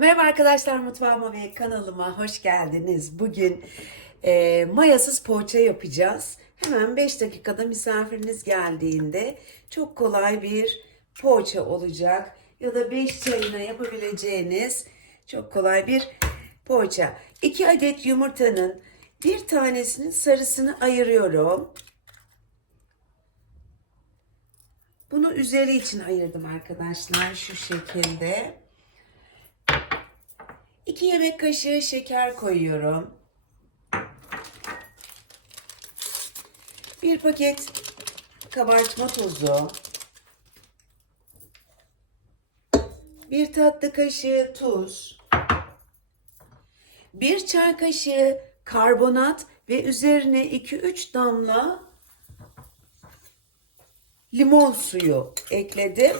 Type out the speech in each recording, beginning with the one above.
Merhaba arkadaşlar mutfağıma ve kanalıma hoş geldiniz. Bugün e, mayasız poğaça yapacağız. Hemen 5 dakikada misafiriniz geldiğinde çok kolay bir poğaça olacak. Ya da 5 çayına yapabileceğiniz çok kolay bir poğaça. 2 adet yumurtanın bir tanesinin sarısını ayırıyorum. Bunu üzeri için ayırdım arkadaşlar şu şekilde. 2 yemek kaşığı şeker koyuyorum. 1 paket kabartma tozu. 1 tatlı kaşığı tuz. 1 çay kaşığı karbonat ve üzerine 2-3 damla limon suyu ekledim.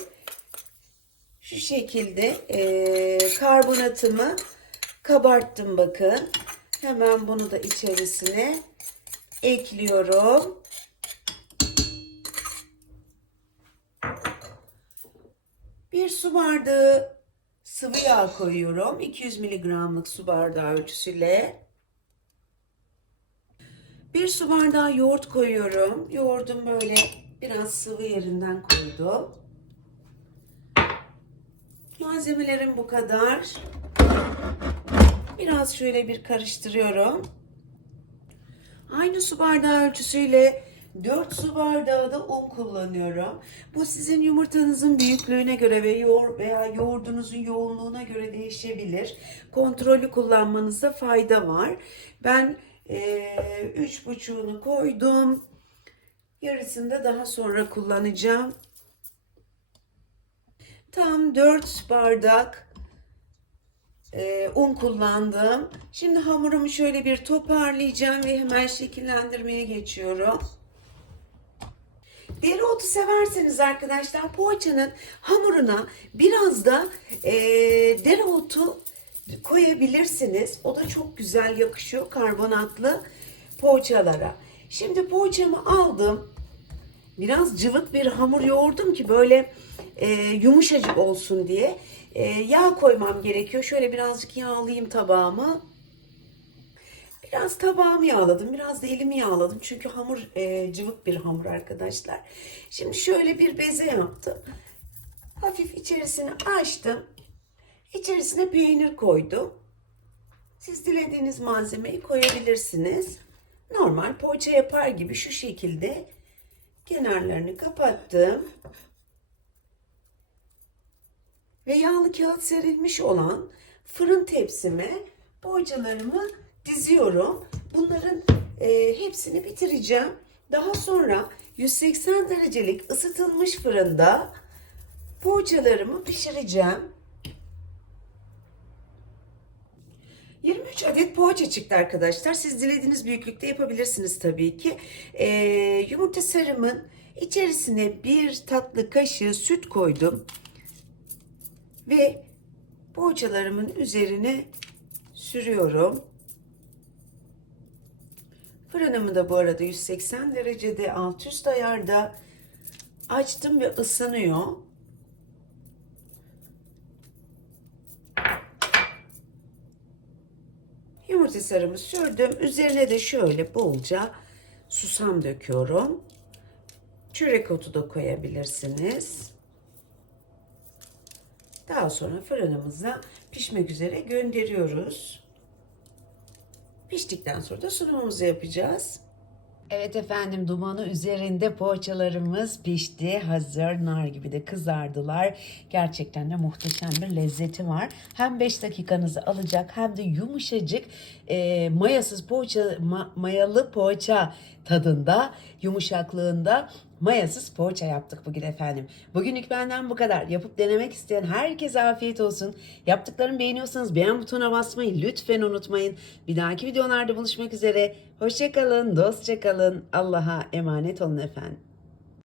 Şu şekilde e, karbonatımı kabarttım bakın. Hemen bunu da içerisine ekliyorum. Bir su bardağı sıvı yağ koyuyorum. 200 miligramlık su bardağı ölçüsüyle. Bir su bardağı yoğurt koyuyorum. Yoğurdum böyle biraz sıvı yerinden koydum. Malzemelerim bu kadar. Biraz şöyle bir karıştırıyorum. Aynı su bardağı ölçüsüyle 4 su bardağı da un kullanıyorum. Bu sizin yumurtanızın büyüklüğüne göre ve yoğur veya yoğurdunuzun yoğunluğuna göre değişebilir. Kontrollü kullanmanızda fayda var. Ben üç buçuğunu koydum. Yarısını da daha sonra kullanacağım. Tam 4 bardak e, un kullandım. Şimdi hamurumu şöyle bir toparlayacağım ve hemen şekillendirmeye geçiyorum. Dereotu severseniz arkadaşlar poğaçanın hamuruna biraz da e, dereotu koyabilirsiniz. O da çok güzel yakışıyor karbonatlı poğaçalara. Şimdi poğaçamı aldım. Biraz cıvık bir hamur yoğurdum ki böyle e, yumuşacık olsun diye. E, yağ koymam gerekiyor. Şöyle birazcık yağlayayım tabağımı. Biraz tabağımı yağladım. Biraz da elimi yağladım. Çünkü hamur e, cıvık bir hamur arkadaşlar. Şimdi şöyle bir beze yaptım. Hafif içerisini açtım. İçerisine peynir koydum. Siz dilediğiniz malzemeyi koyabilirsiniz. Normal poğaça yapar gibi şu şekilde kenarlarını kapattım. Ve yağlı kağıt serilmiş olan fırın tepsime poğaçalarımı diziyorum. Bunların e, hepsini bitireceğim. Daha sonra 180 derecelik ısıtılmış fırında poğaçalarımı pişireceğim. 23 adet poğaça çıktı arkadaşlar. Siz dilediğiniz büyüklükte yapabilirsiniz tabii ki. Ee, yumurta sarımın içerisine bir tatlı kaşığı süt koydum. Ve poğaçalarımın üzerine sürüyorum. Fırınımı da bu arada 180 derecede alt üst ayarda açtım ve ısınıyor. Yumurta sarımı sürdüm. Üzerine de şöyle bolca susam döküyorum. Çörek otu da koyabilirsiniz. Daha sonra fırınımıza pişmek üzere gönderiyoruz. Piştikten sonra da sunumumuzu yapacağız. Evet efendim dumanı üzerinde poğaçalarımız pişti. Hazır nar gibi de kızardılar. Gerçekten de muhteşem bir lezzeti var. Hem 5 dakikanızı alacak hem de yumuşacık e, mayasız poğaça, ma- mayalı poğaça tadında, yumuşaklığında mayasız poğaça yaptık bugün efendim. Bugünlük benden bu kadar. Yapıp denemek isteyen herkese afiyet olsun. Yaptıklarımı beğeniyorsanız beğen butonuna basmayı lütfen unutmayın. Bir dahaki videolarda buluşmak üzere. Hoşçakalın, dostça kalın. Allah'a emanet olun efendim.